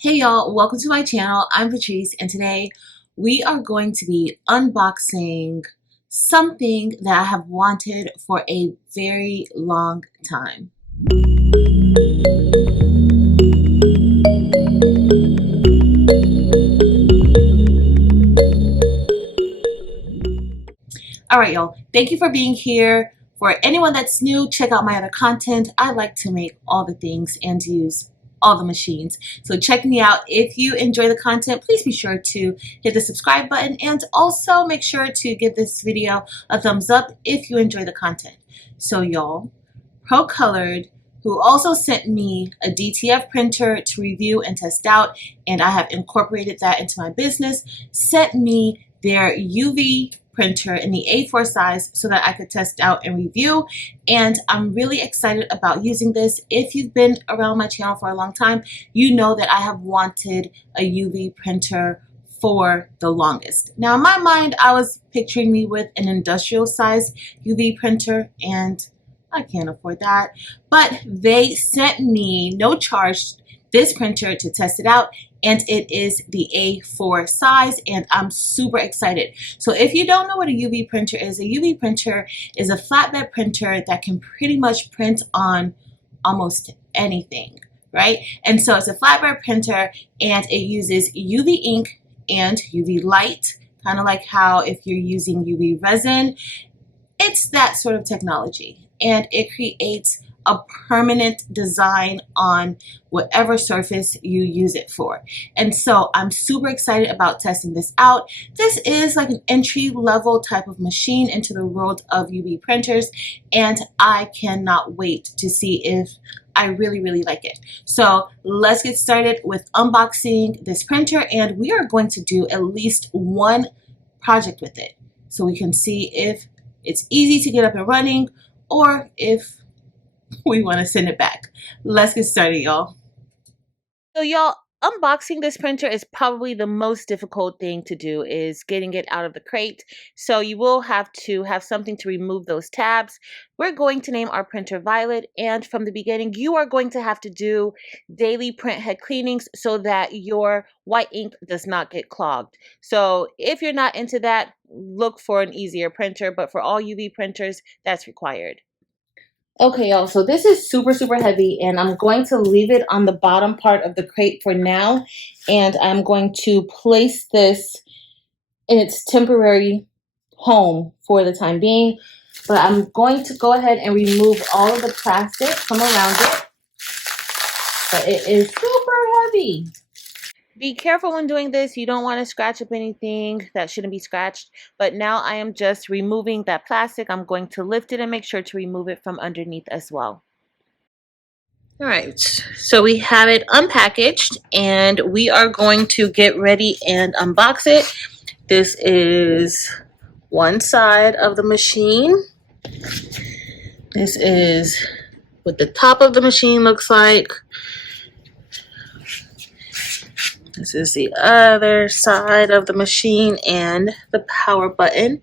Hey y'all, welcome to my channel. I'm Patrice and today we are going to be unboxing something that I have wanted for a very long time. Alright y'all, thank you for being here. For anyone that's new, check out my other content. I like to make all the things and use all the machines. So check me out. If you enjoy the content, please be sure to hit the subscribe button and also make sure to give this video a thumbs up if you enjoy the content. So y'all, Procolored, who also sent me a DTF printer to review and test out, and I have incorporated that into my business, sent me their UV printer in the A4 size so that I could test out and review, and I'm really excited about using this. If you've been around my channel for a long time, you know that I have wanted a UV printer for the longest. Now in my mind, I was picturing me with an industrial size UV printer, and I can't afford that, but they sent me no charge this printer to test it out, and it is the A4 size, and I'm super excited. So if you don't know what a UV printer is, a UV printer is a flatbed printer that can pretty much print on almost anything, right? And so it's a flatbed printer and it uses UV ink and UV light, kind of like how if you're using UV resin, it's that sort of technology, and it creates a permanent design on whatever surface you use it for. And so I'm super excited about testing this out. This is like an entry-level type of machine into the world of UV printers, and I cannot wait to see if I really like it. So let's get started with unboxing this printer, and we are going to do at least one project with it so we can see if it's easy to get up and running or if we want to send it back. Let's get started, y'all. So y'all, unboxing this printer is probably the most difficult thing to do, is getting it out of the crate. So you will have to have something to remove those tabs. We're going to name our printer Violet, and from the beginning you are going to have to do daily print head cleanings so that your white ink does not get clogged. So if you're not into that, look for an easier printer, but for all UV printers, that's required. Okay, y'all, so this is super heavy, and I'm going to leave it on the bottom part of the crate for now, and I'm going to place this in its temporary home for the time being. But I'm going to go ahead and remove all of the plastic from around it, but it is super heavy. Be careful when doing this. You don't want to scratch up anything that shouldn't be scratched. But now I am just removing that plastic. I'm going to lift it and make sure to remove it from underneath as well. All right, so we have it unpackaged and we are going to get ready and unbox it. This is one side of the machine. This is what the top of the machine looks like. This is the other side of the machine and the power button.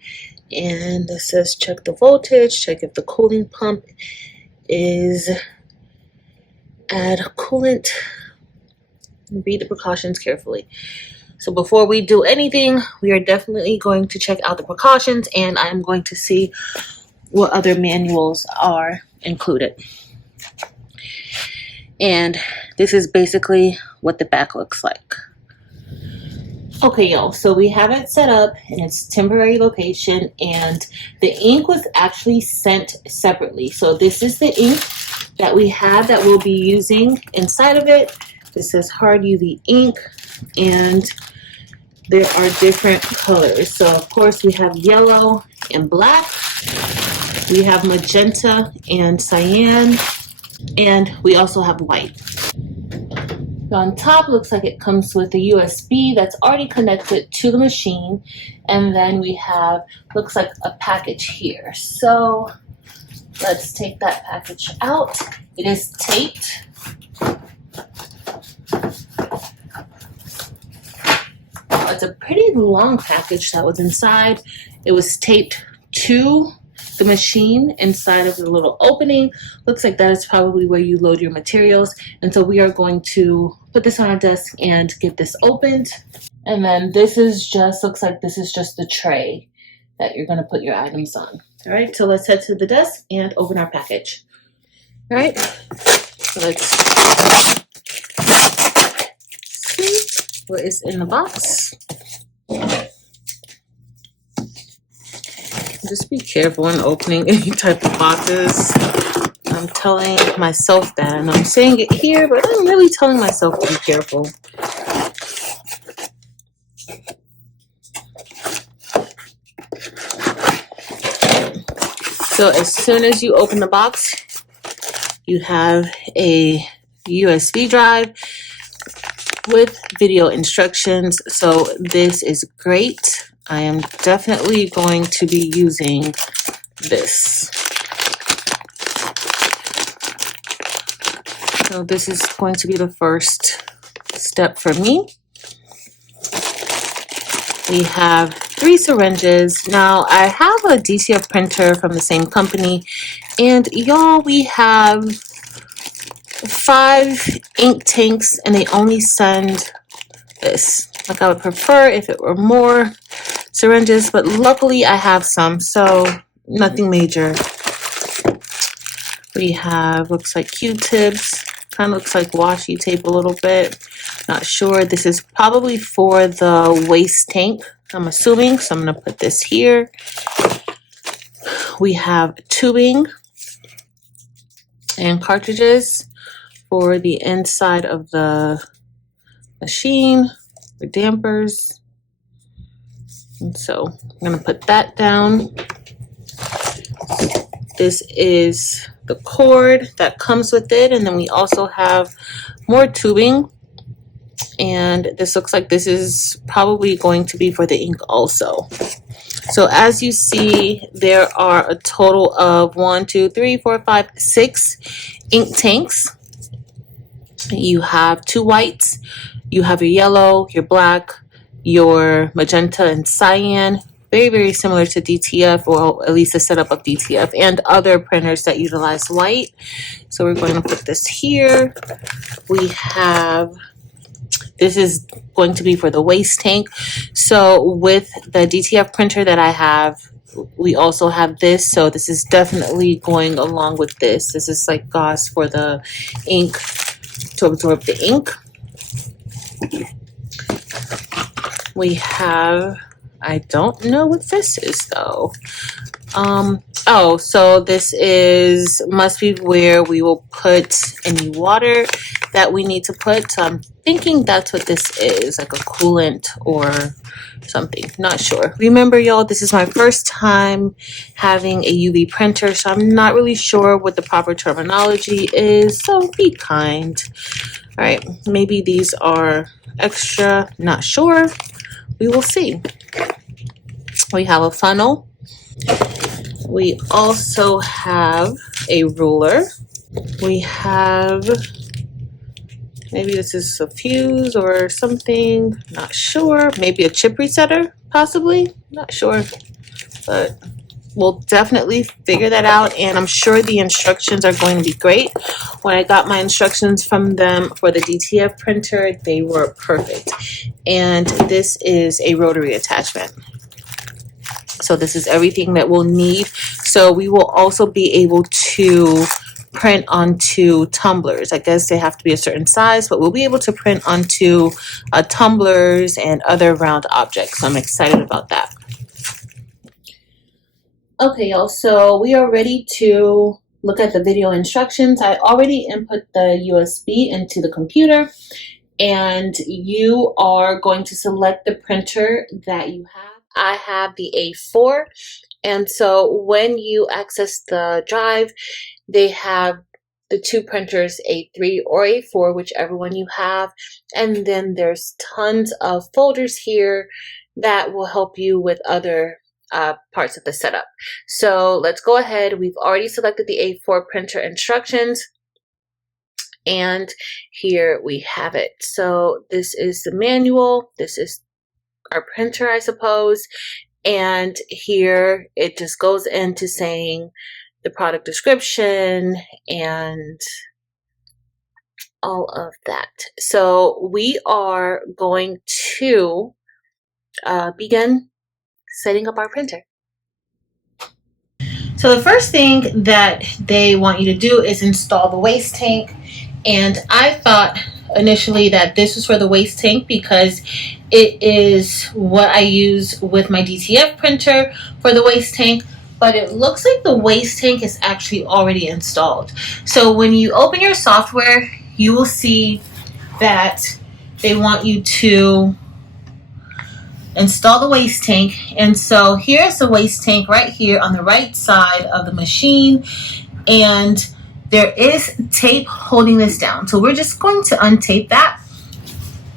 And this says check the voltage, check if the cooling pump is add coolant. Read the precautions carefully. So before we do anything, we are definitely going to check out the precautions, and I'm going to see what other manuals are included. And this is basically what the back looks like. Okay, y'all, so we have it set up in its temporary location, and the ink was actually sent separately. So this is the ink that we have that we'll be using inside of it. This says hard UV ink, and there are different colors. So of course we have yellow and black, we have magenta and cyan, and we also have white. On top, looks like it comes with a USB that's already connected to the machine, and then we have, looks like a package here. So let's take that package out. It is taped. It's a pretty long package that was inside. It was taped to the machine inside of the little opening. Looks like that is probably where you load your materials. And so we are going to put this on our desk and get this opened. And then this is just, looks like this is just the tray that you're going to put your items on. All right, so let's head to the desk and open our package. All right, so let's see what is in the box. Just be careful when opening any type of boxes. I'm telling myself that, and I'm saying it here, but I'm really telling myself to be careful. So as soon as you open the box, you have a USB drive with video instructions. So this is great. I am definitely going to be using this. So this is going to be the first step for me. We have 3 syringes. Now I have a DTF printer from the same company, and y'all, we have 5 ink tanks, and they only send this. Like, I would prefer if it were more syringes, but luckily I have some, so nothing major. We have, looks like Q-tips, kind of looks like washi tape a little bit. Not sure. This is probably for the waste tank, I'm assuming, so I'm going to put this here. We have tubing and cartridges for the inside of the machine, the dampers. And so I'm going to put that down. This is the cord that comes with it, and then we also have more tubing. And this looks like this is probably going to be for the ink also. So as you see, there are a total of 1, 2, 3, 4, 5, 6 ink tanks. You have 2 whites, you have your yellow, your black, your magenta, and cyan. Very, very similar to DTF, or at least the setup of DTF and other printers that utilize white. So we're going to put this here. We have, this is going to be for the waste tank. So with the DTF printer that I have, we also have this. So this is definitely going along with this. This is like gauze for the ink, to absorb the ink. We have, I don't know what this is though. Oh, so this is, must be where we will put any water that we need to put. So I'm thinking that's what this is, like a coolant or something, not sure. Remember y'all, this is my first time having a UV printer, so I'm not really sure what the proper terminology is, so be kind. All right, maybe these are extra, not sure. We will see. We have a funnel. We also have a ruler. We have, maybe this is a fuse or something, not sure. Maybe a chip resetter, possibly, not sure. But we'll definitely figure that out, and I'm sure the instructions are going to be great. When I got my instructions from them for the DTF printer, they were perfect. And this is a rotary attachment. So this is everything that we'll need. So we will also be able to print onto tumblers. I guess they have to be a certain size, but we'll be able to print onto tumblers and other round objects. So I'm excited about that. Okay, y'all, so we are ready to look at the video instructions. I already input the USB into the computer, and you are going to select the printer that you have. I have the A4, and so when you access the drive, they have the 2 printers, A3 or A4, whichever one you have, and then there's tons of folders here that will help you with other parts of the setup. So let's go ahead. We've already selected the A4 printer instructions, and here we have it. So this is the manual. This is our printer, I suppose, And here it just goes into saying the product description and all of that. So we are going to begin setting up our printer. So the first thing that they want you to do is install the waste tank. And I thought initially that this was for the waste tank because it is what I use with my DTF printer for the waste tank. But it looks like the waste tank is actually already installed. So when you open your software, you will see that they want you to install the waste tank. And so here's the waste tank right here on the right side of the machine, and there is tape holding this down. So we're just going to untape that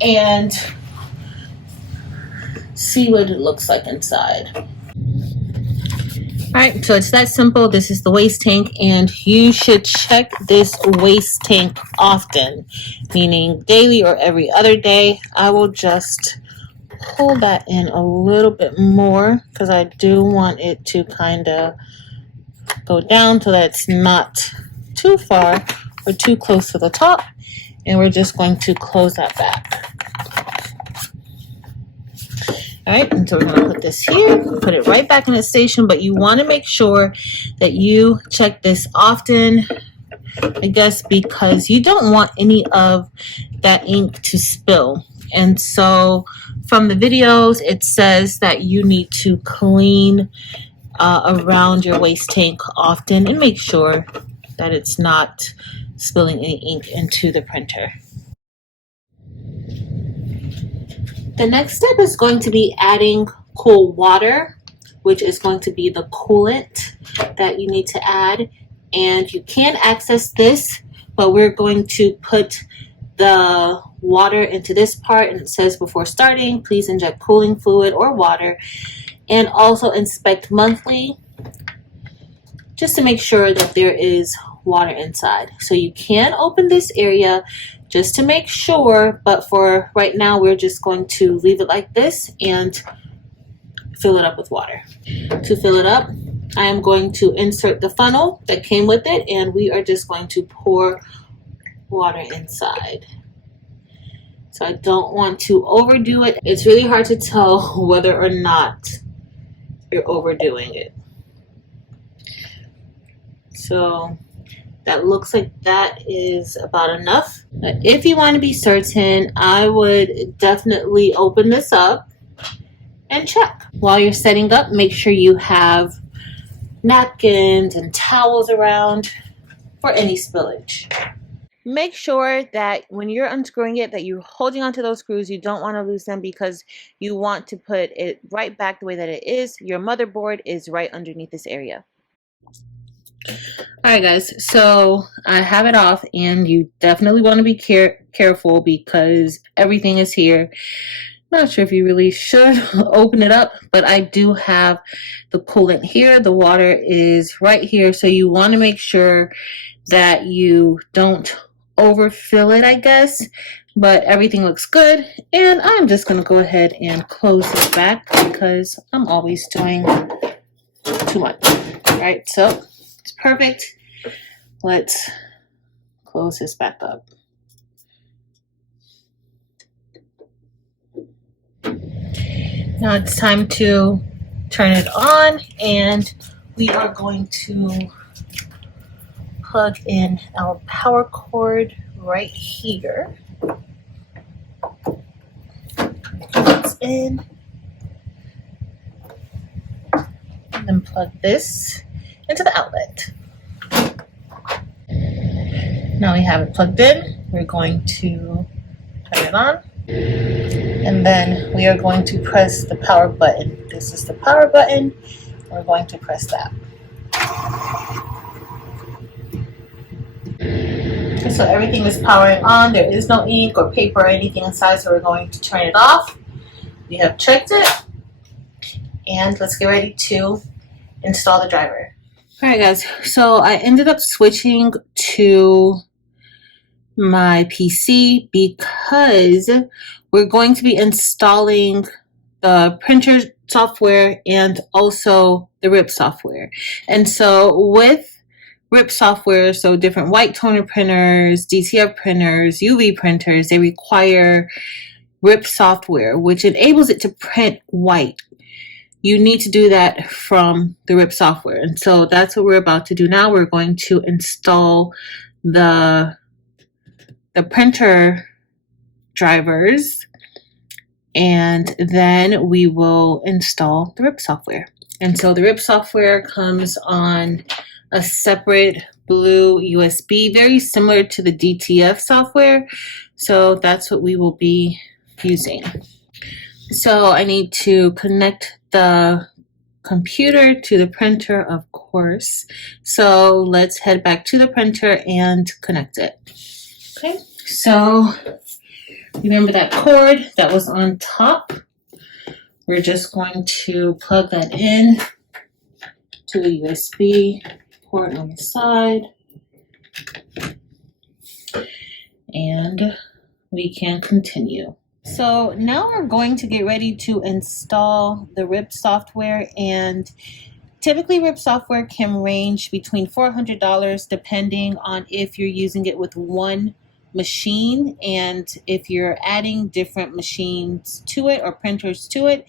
and see what it looks like inside. All right, so it's that simple. This is the waste tank, and you should check this waste tank often, meaning daily or every other day. I will just pull that in a little bit more because I do want it to kind of go down so that it's not too far or too close to the top. And we're just going to close that back. All right, and so we're going to put this here, put it right back in its station, but you want to make sure that you check this often, I guess, because you don't want any of that ink to spill. And so from the videos, it says that you need to clean around your waste tank often and make sure that it's not spilling any ink into the printer. The next step is going to be adding cool water, which is going to be the coolant that you need to add. And you can access this, but we're going to put the water into this part, and it says before starting, please inject cooling fluid or water, and also inspect monthly just to make sure that there is water inside. So you can open this area just to make sure, but for right now we're just going to leave it like this and fill it up with water. To fill it up, I am going to insert the funnel that came with it, and we are just going to pour water inside. So I don't want to overdo it. It's really hard to tell whether or not you're overdoing it. So that looks like that is about enough. If you want to be certain, I would definitely open this up and check. While you're setting up, make sure you have napkins and towels around for any spillage. Make sure that when you're unscrewing it that you're holding onto those screws. You don't want to lose them because you want to put it right back the way that it is. Your motherboard is right underneath this area. Alright guys, so I have it off, and you definitely want to be careful because everything is here. Not sure if you really should open it up, but I do have the coolant here. The water is right here, so you want to make sure that you don't overfill it, I guess. But everything looks good, and I'm just going to go ahead and close this back because I'm always doing too much. Alright, so it's perfect. Let's close this back up. Now it's time to turn it on, and we are going to plug in our power cord right here. It's in. And then plug this into the outlet. Now we have it plugged in. We're going to turn it on. And then we are going to press the power button. This is the power button. We're going to press that. Okay, so everything is powering on. There is no ink or paper or anything inside, so we're going to turn it off. We have checked it. And let's get ready to install the driver. Alright guys, so I ended up switching to my PC because we're going to be installing the printer software and also the RIP software. And so with RIP software, so different white toner printers, DTF printers, UV printers, they require RIP software, which enables it to print white. You need to do that from the RIP software. And so that's what we're about to do now. We're going to install the printer drivers, and then we will install the RIP software. And so the RIP software comes on a separate blue USB, very similar to the DTF software. So that's what we will be using. So I need to connect the computer to the printer, of course. So let's head back to the printer and connect it. Okay, so remember that cord that was on top? We're just going to plug that in to the USB port on the side, and we can continue. So now we're going to get ready to install the RIP software, and typically RIP software can range between $400 depending on if you're using it with one machine, and if you're adding different machines to it or printers to it,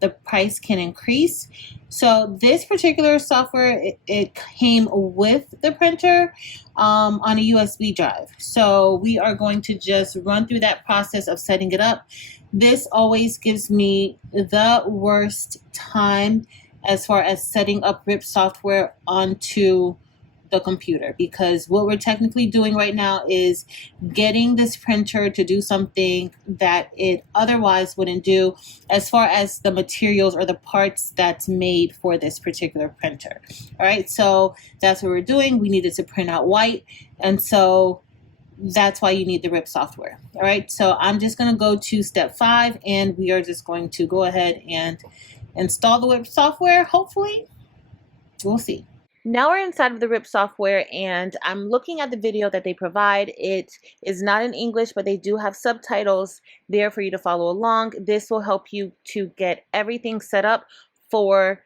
the price can increase. So this particular software, it came with the printer on a USB drive. So we are going to just run through that process of setting it up. This always gives me the worst time as far as setting up RIP software onto the computer, because what we're technically doing right now is getting this printer to do something that it otherwise wouldn't do as far as the materials or the parts that's made for this particular printer. All right, so that's what we're doing. We needed to print out white, and so that's why you need the RIP software. All right, so I'm just going to go to step 5, and we are just going to go ahead and install the RIP software. Hopefully, we'll see. Now we're inside of the RIP software, and I'm looking at the video that they provide. It is not in English, but they do have subtitles there for you to follow along. This will help you to get everything set up for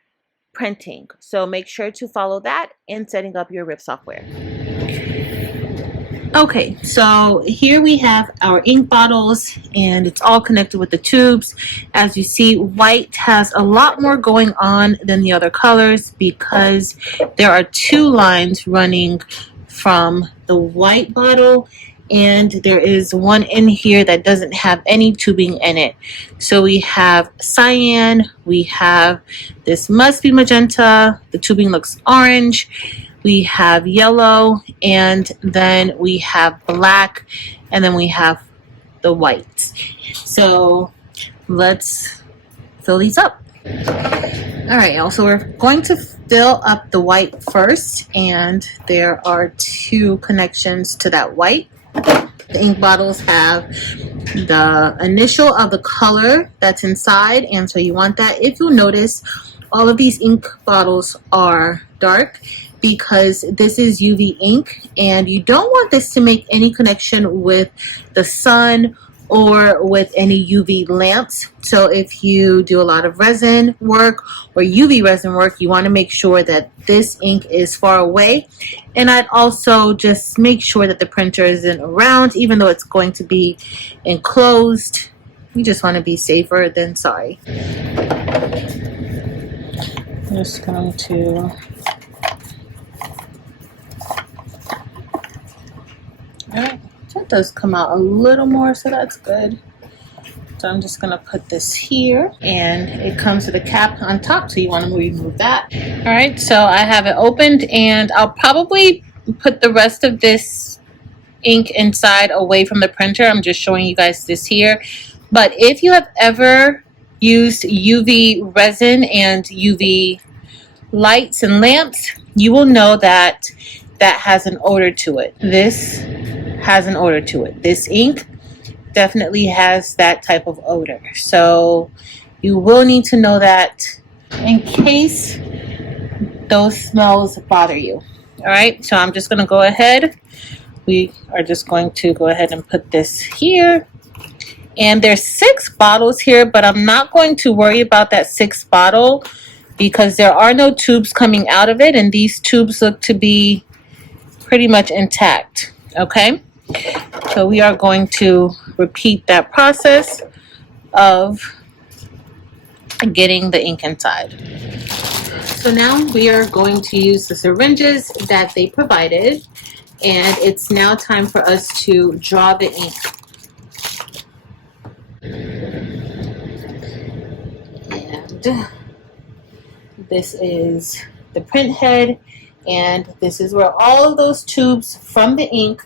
printing. So make sure to follow that in setting up your RIP software. Okay, so here we have our ink bottles, and it's all connected with the tubes. As you see, white has a lot more going on than the other colors because there are 2 lines running from the white bottle, and there is one in here that doesn't have any tubing in it. So we have cyan, we have this must be magenta, the tubing looks orange, we have yellow, and then we have black, and then we have the white. So let's fill these up. All right, y'all, so we're going to fill up the white first, and there are 2 connections to that white. The ink bottles have the initial of the color that's inside, and so you want that. If you'll notice, all of these ink bottles are dark because this is UV ink, and you don't want this to make any connection with the sun or with any UV lamps. So if you do a lot of resin work or UV resin work, you want to make sure that this ink is far away. And I'd also just make sure that the printer isn't around, even though it's going to be enclosed. You just want to be safer than sorry. I'm just going to Alright, that does come out a little more, so that's good. So I'm just going to put this here, and it comes with a cap on top, so you want to remove that. Alright, so I have it opened, and I'll probably put the rest of this ink inside away from the printer. I'm just showing you guys this here. But if you have ever used UV resin and UV lights and lamps, you will know that that has an odor to it. This has an odor to it. This ink definitely has that type of odor. So you will need to know that in case those smells bother you. All right, so I'm just going to go ahead. We are just going to go ahead and put this here, And there's 6 bottles here, but I'm not going to worry about that 6th bottle because there are no tubes coming out of it, and these tubes look to be pretty much intact. Okay, so we are going to repeat that process of getting the ink inside. So now we are going to use the syringes that they provided, and it's now time for us to draw the ink. And this is the print head, and this is where all of those tubes from the ink,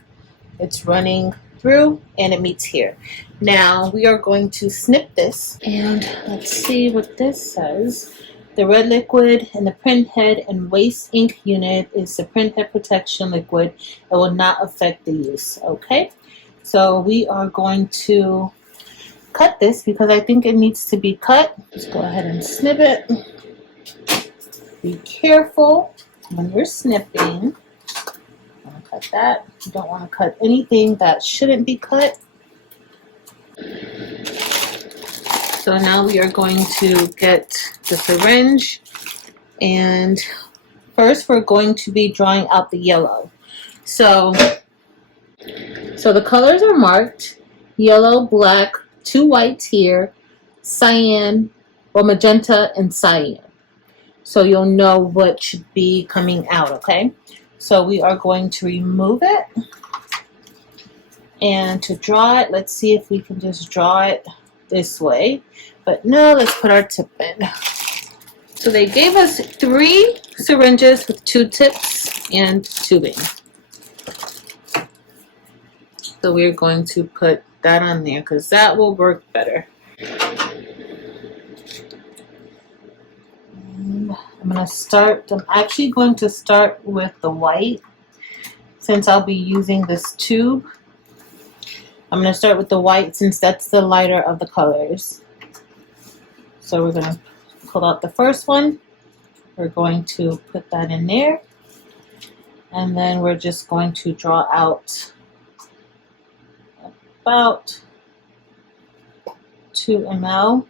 it's running through and it meets here. Now we are going to snip this, and let's see what this says. The red liquid in the print head and waste ink unit is the print head protection liquid. It will not affect the use. Okay, so we are going to cut this because I think it needs to be cut. Let's go ahead and snip it. Be careful when you're snipping. Cut that. You don't want to cut anything that shouldn't be cut. So now we are going to get the syringe, and first we're going to be drawing out the yellow. So the colors are marked: yellow, black, 2 whites here, cyan, or magenta and cyan. So you'll know what should be coming out, okay? So we are going to remove it, and to draw it, let's see if we can just draw it this way. But no, let's put our tip in. So they gave us 3 syringes with 2 tips and tubing. So we're going to put that on there because that will work better. I'm actually going to start with the white since I'll be using this tube. I'm going to start with the white since that's the lighter of the colors. So we're going to pull out the first one. We're going to put that in there. And then we're just going to draw out about 2 ml.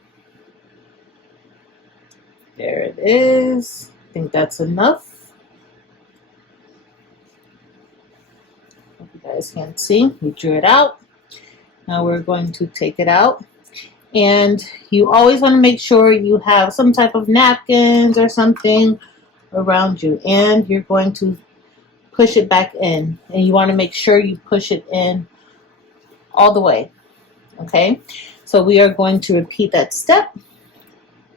There it is. I think that's enough. Hope you guys can see. We drew it out. Now we're going to take it out. And you always want to make sure you have some type of napkins or something around you. And you're going to push it back in. And you want to make sure you push it in all the way. Okay? So we are going to repeat that step.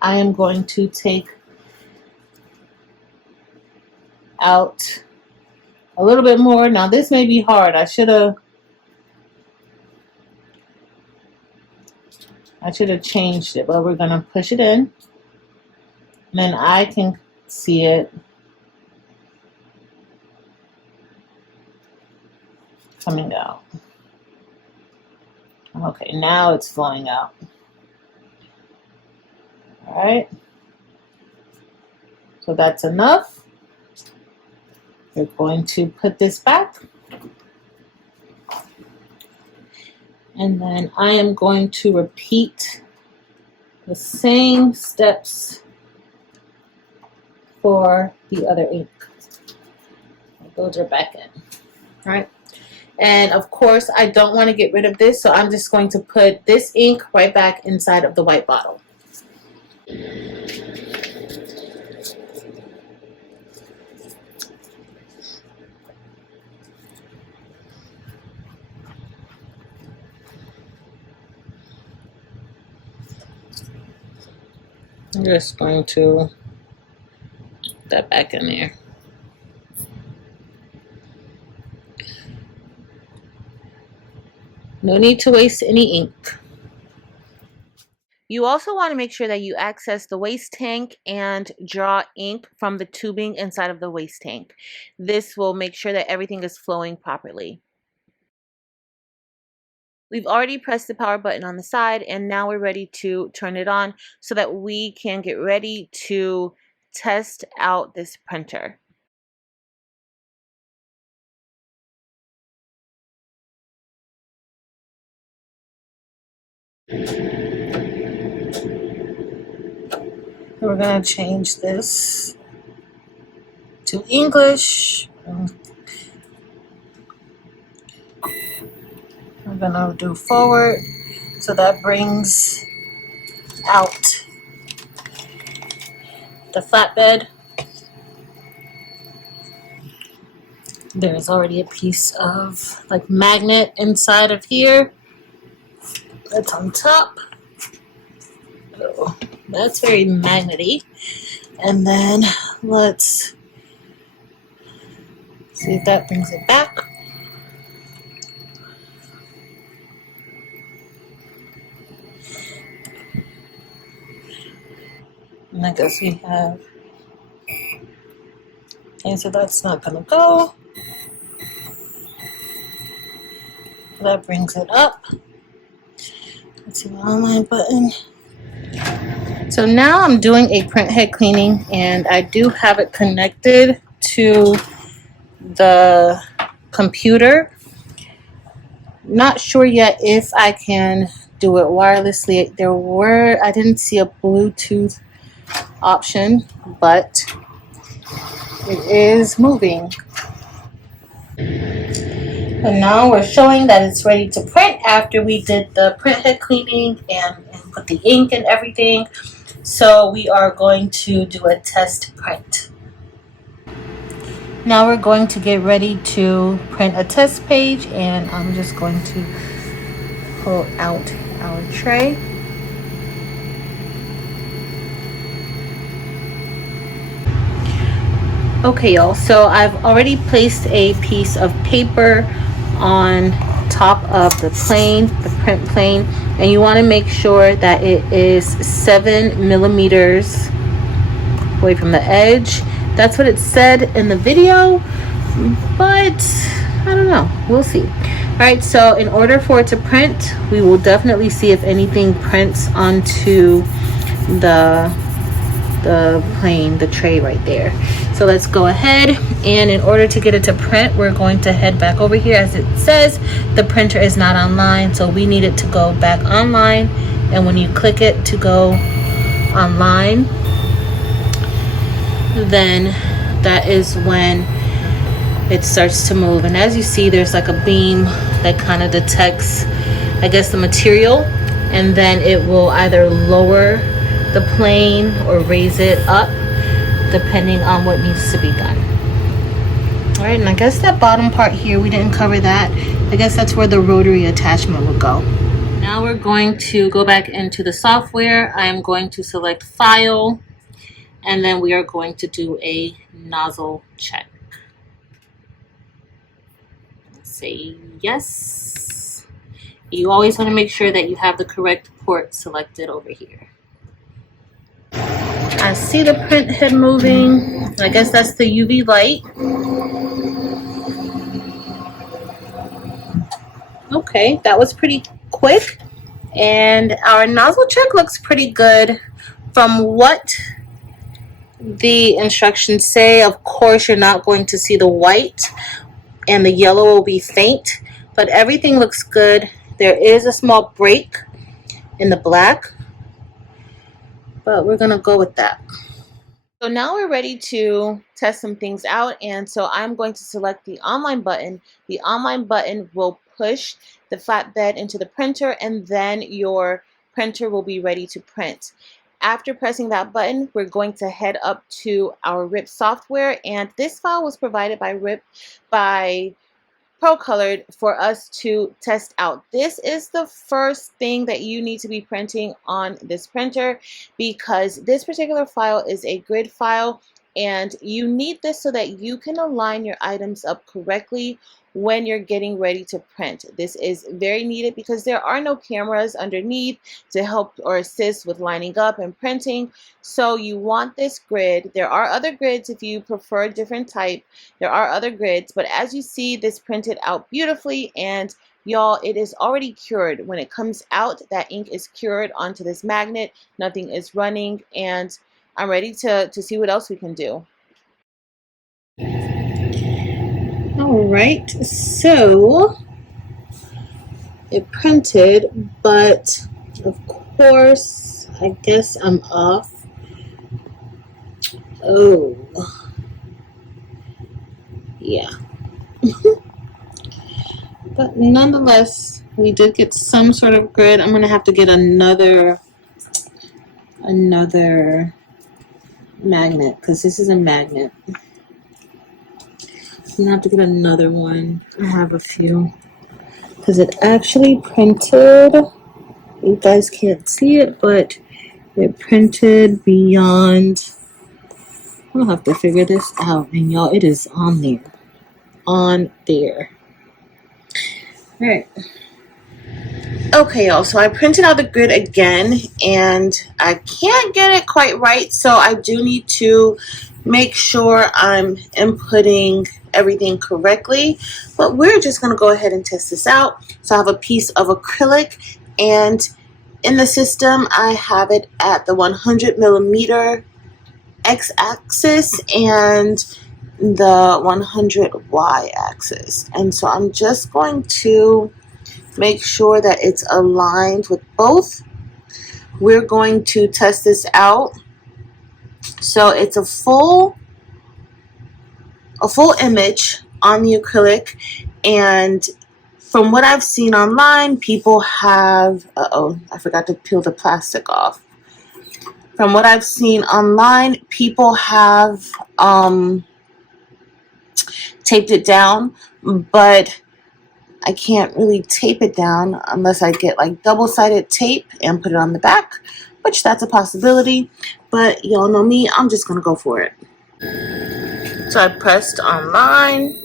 I am going to take out a little bit more. Now this may be hard. I should have changed it, but we're going to push it in. And then I can see it coming out. Okay, now it's flowing out. All right. So that's enough. We're going to put this back. And then I am going to repeat the same steps for the other ink. Those are back in. All right. And of course, I don't want to get rid of this, so I'm just going to put this ink right back inside of the white bottle. I'm just going to put that back in there. No need to waste any ink. You also want to make sure that you access the waste tank and draw ink from the tubing inside of the waste tank. This will make sure that everything is flowing properly. We've already pressed the power button on the side, and now we're ready to turn it on so that we can get ready to test out this printer. We're gonna change this to English. We're gonna do forward, so that brings out the flatbed. There's already a piece of like magnet inside of here. That's on top. So that's very magnety. And then let's see if that brings it back. And I guess we have, and so that's not gonna go. That brings it up. Let's see the online button. So now I'm doing a print head cleaning, and I do have it connected to the computer. Not sure yet if I can do it wirelessly. I didn't see a Bluetooth option, but it is moving. And now we're showing that it's ready to print after we did the print head cleaning and put the ink and everything. So we are going to do a test print. Now we're going to get ready to print a test page, and I'm just going to pull out our tray. Okay, y'all, so I've already placed a piece of paper on top of the print plane, and you want to make sure that it is 7 millimeters away from the edge. That's what it said in the video, but I don't know, we'll see. All right, so in order for it to print, we will definitely see if anything prints onto the plane, the tray right there. So let's go ahead, and in order to get it to print, we're going to head back over here. As it says, the printer is not online, so we need it to go back online. And when you click it to go online, then that is when it starts to move. And as you see, there's like a beam that kind of detects, I guess, the material, and then it will either lower the plane or raise it up depending on what needs to be done. All right, and I guess that bottom part here, we didn't cover that. I guess that's where the rotary attachment will go. Now we're going to go back into the software. I am going to select File, and then we are going to do a nozzle check. Say yes. You always want to make sure that you have the correct port selected over here. I see the print head moving. I guess that's the UV light. Okay, that was pretty quick. And our nozzle check looks pretty good from what the instructions say. Of course, you're not going to see the white, and the yellow will be faint, but everything looks good. There is a small break in the black, but we're gonna go with that. So now we're ready to test some things out, and so I'm going to select the online button. The online button will push the flatbed into the printer, and then your printer will be ready to print. After pressing that button, we're going to head up to our RIP software, and this file was provided by Procolored for us to test out. This is the first thing that you need to be printing on this printer, because this particular file is a grid file, and you need this so that you can align your items up correctly when you're getting ready to print. This is very needed because there are no cameras underneath to help or assist with lining up and printing. So you want this grid. There are other grids if you prefer a different type. There are other grids, but as you see, this printed out beautifully, and y'all, it is already cured. When it comes out, that ink is cured onto this magnet. Nothing is running, and I'm ready to see what else we can do. All right, so it printed, but Of course, I guess I'm off. Oh, yeah. But nonetheless, we did get some sort of grid. I'm gonna have to get another magnet, because this is a magnet. I'm gonna have to get another one. I have a few, because it actually printed. You guys can't see it, but it printed beyond. I'll have to figure this out, and y'all, it is on there. On there. All right. Okay, y'all, so I printed out the grid again, and I can't get it quite right, so I do need to make sure I'm inputting everything correctly, but we're just going to go ahead and test this out. So I have a piece of acrylic, and in the system I have it at the 100 millimeter x-axis and the 100 y-axis, and so I'm just going to make sure that it's aligned with both. We're going to test this out. So it's a full image on the acrylic, and from what I've seen online, people have, I forgot to peel the plastic off. From what I've seen online, people have taped it down, but I can't really tape it down unless I get like double-sided tape and put it on the back, which that's a possibility, but y'all know me, I'm just gonna go for it. So I pressed online,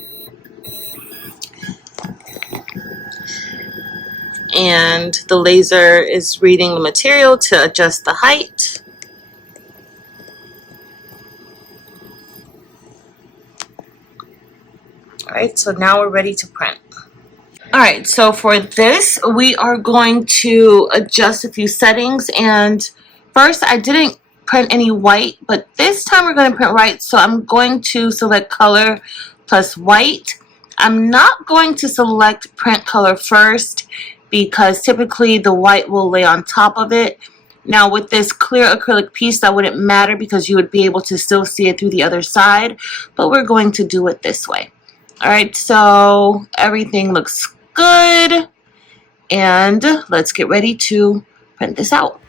and the laser is reading the material to adjust the height. All right, so now we're ready to print. All right, so for this, we are going to adjust a few settings, and first I didn't print any white, but this time we're going to print white, so I'm going to select color plus white. I'm not going to select print color first because typically the white will lay on top of it. Now with this clear acrylic piece, that wouldn't matter because you would be able to still see it through the other side, but we're going to do it this way. All right, so everything looks good, and let's get ready to print this out.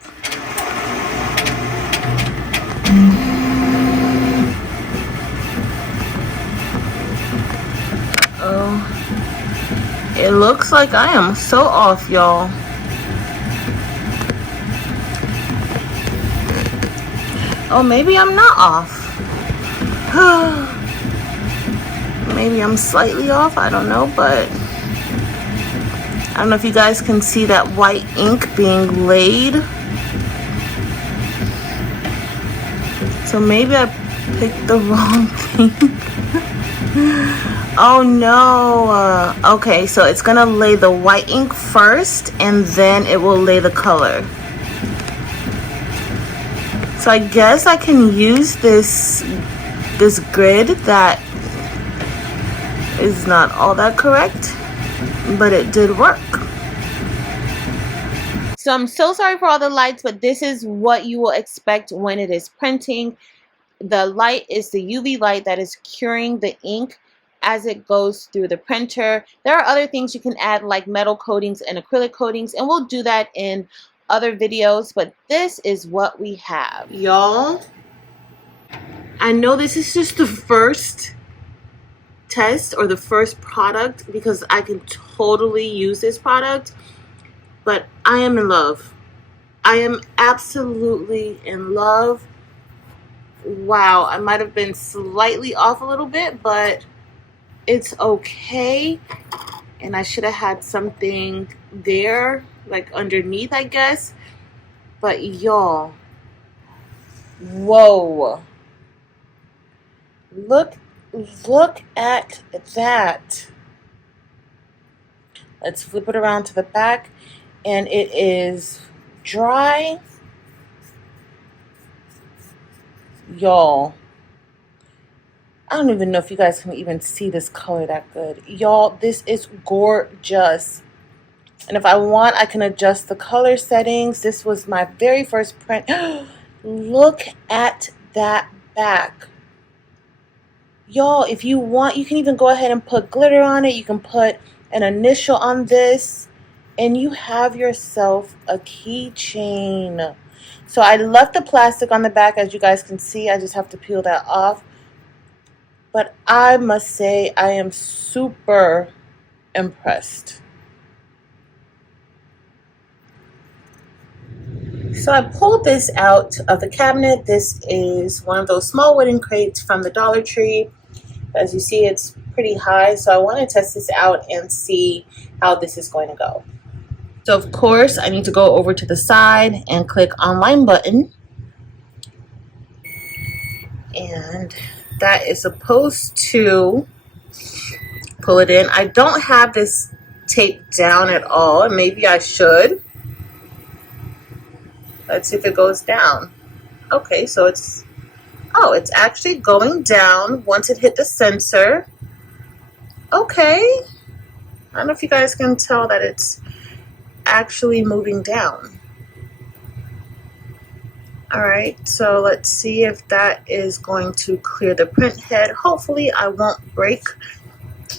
Oh, it looks like I am so off, y'all. Oh, maybe I'm not off. Maybe I'm slightly off, I don't know, but I don't know if you guys can see that white ink being laid. So maybe I picked the wrong thing. Oh no. Okay, so it's gonna lay the white ink first and then it will lay the color. So I guess I can use this grid that is not all that correct, but it did work. So I'm so sorry for all the lights, but this is what you will expect when it is printing. The light is the UV light that is curing the ink as it goes through the printer. There are other things you can add like metal coatings and acrylic coatings, and we'll do that in other videos, but this is what we have. Y'all, I know this is just the first test or the first product because I can totally use this product, but I am in love. I am absolutely in love. Wow, I might have been slightly off a little bit, but it's okay. And I should have had something there, like underneath, I guess. But y'all, whoa. Look at that. Let's flip it around to the back, and it is dry. Y'all, I don't even know if you guys can even see this color that good. Y'all, this is gorgeous. And if I want, I can adjust the color settings. This was my very first print. Look at that back. Y'all, if you want, you can even go ahead and put glitter on it. You can put an initial on this, and you have yourself a keychain. So I left the plastic on the back, as you guys can see. I just have to peel that off. But I must say, I am super impressed. So I pulled this out of the cabinet. This is one of those small wooden crates from the Dollar Tree. As you see, it's pretty high, so I want to test this out and see how this is going to go. So of course, I need to go over to the side and click online button. And that is supposed to pull it in. I don't have this taped down at all. Maybe I should. Let's see if it goes down. Okay, so it's actually going down once it hit the sensor. Okay. I don't know if you guys can tell that it's actually moving down. Alright, so let's see if that is going to clear the print head. Hopefully I won't break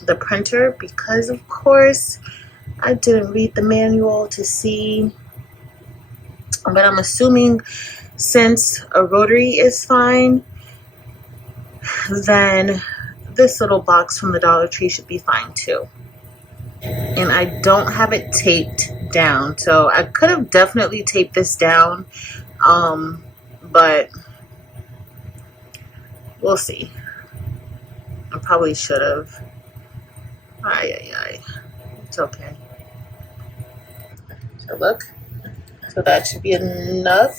the printer because, of course, I didn't read the manual to see. But I'm assuming since a rotary is fine, then this little box from the Dollar Tree should be fine too. And I don't have it taped down, so I could have definitely taped this down, but we'll see. I probably should have. It's okay. So look. So that should be enough.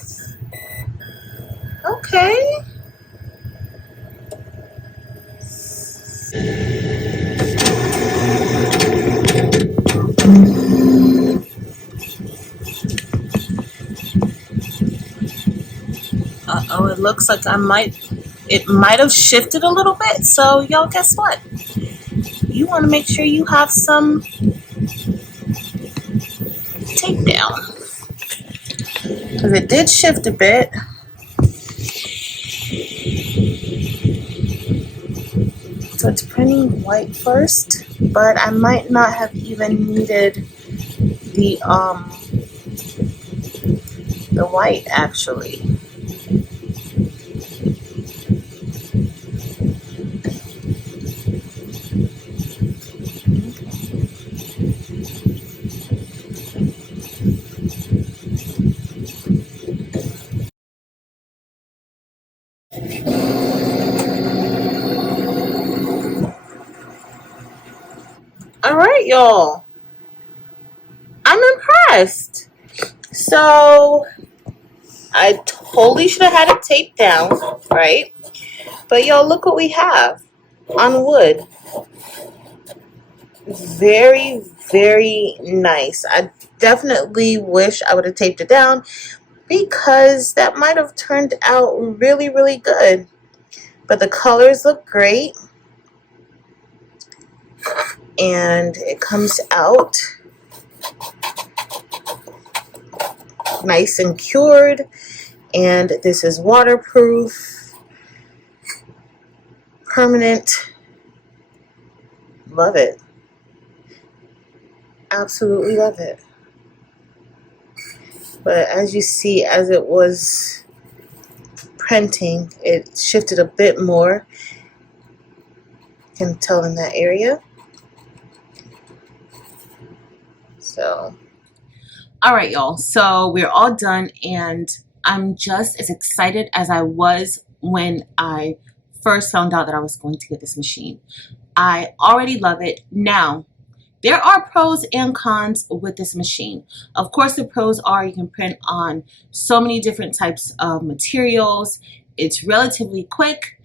Okay. Uh-oh, it looks like it might have shifted a little bit. So y'all, guess what? You want to make sure you have some tape down. Because it did shift a bit. So it's printing white first, but I might not have even needed the white actually. All right, y'all. I'm impressed. So I totally should have had it taped down, right? But y'all, look what we have on wood. Very, very nice. I definitely wish I would have taped it down because that might have turned out really, really good. But the colors look great. And it comes out nice and cured, and this is waterproof, permanent. Love it. Absolutely love it. But as you see, as it was printing, it shifted a bit more. You can tell in that area. So, all right, y'all. So we're all done, and I'm just as excited as I was when I first found out that I was going to get this machine. I already love it. Now, there are pros and cons with this machine. Of course, the pros are you can print on so many different types of materials. It's relatively quick.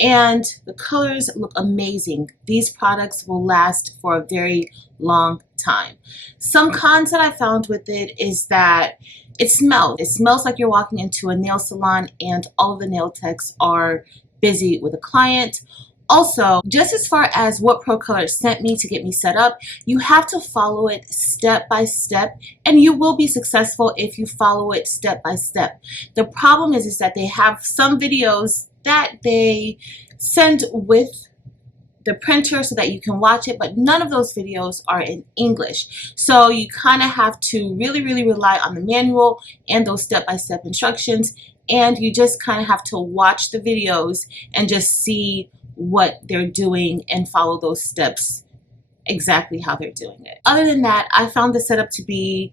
And the colors look amazing. These products will last for a very long time. Some cons that I found with it is that it smells. It smells like you're walking into a nail salon and all of the nail techs are busy with a client, Also, just as far as what Procolored sent me to get me set up, you have to follow it step by step, and you will be successful if you follow it step by step. The problem is that they have some videos that they send with the printer so that you can watch it, but none of those videos are in English. So you kind of have to really rely on the manual and those step-by-step instructions, and you just kind of have to watch the videos and just see what they're doing and follow those steps exactly how they're doing it. Other than that, I found the setup to be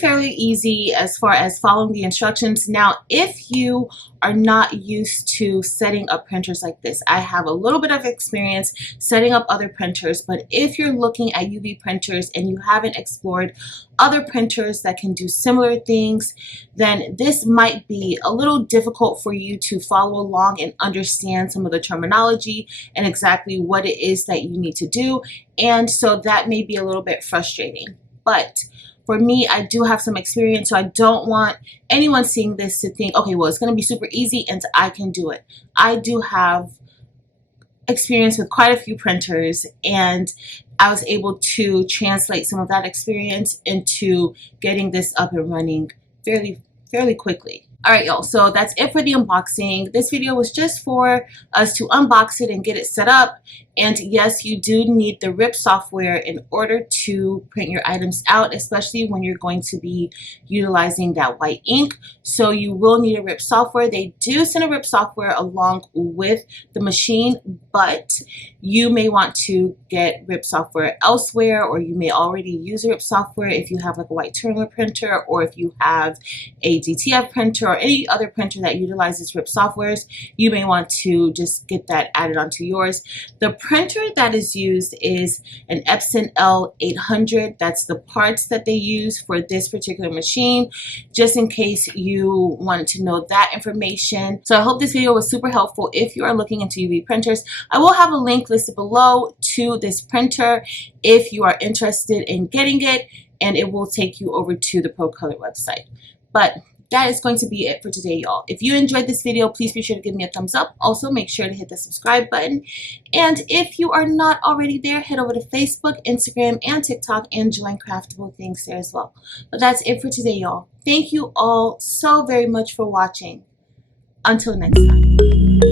fairly easy as far as following the instructions. Now, if you are not used to setting up printers like this, I have a little bit of experience setting up other printers, but if you're looking at UV printers and you haven't explored other printers that can do similar things, then this might be a little difficult for you to follow along and understand some of the terminology and exactly what it is that you need to do, and so that may be a little bit frustrating. But for me, I do have some experience, so I don't want anyone seeing this to think, okay, well, it's going to be super easy and I can do it. I do have experience with quite a few printers, and I was able to translate some of that experience into getting this up and running fairly quickly. Alright, y'all, so that's it for the unboxing. This video was just for us to unbox it and get it set up. And yes, you do need the RIP software in order to print your items out, especially when you're going to be utilizing that white ink. So you will need a RIP software. They do send a RIP software along with the machine, but you may want to get RIP software elsewhere, or you may already use RIP software if you have like a white Turner printer, or if you have a DTF printer or any other printer that utilizes RIP softwares. You may want to just get that added onto yours. The printer that is used is an Epson L800. That's the parts that they use for this particular machine, just in case you wanted to know that information. So I hope this video was super helpful if you are looking into UV printers. I will have a link listed below to this printer if you are interested in getting it, and it will take you over to the Procolored website. But that is going to be it for today, y'all. If you enjoyed this video, please be sure to give me a thumbs up. Also, make sure to hit the subscribe button. And if you are not already there, head over to Facebook, Instagram, and TikTok and join Craftable Things there as well. But that's it for today, y'all. Thank you all so very much for watching. Until next time.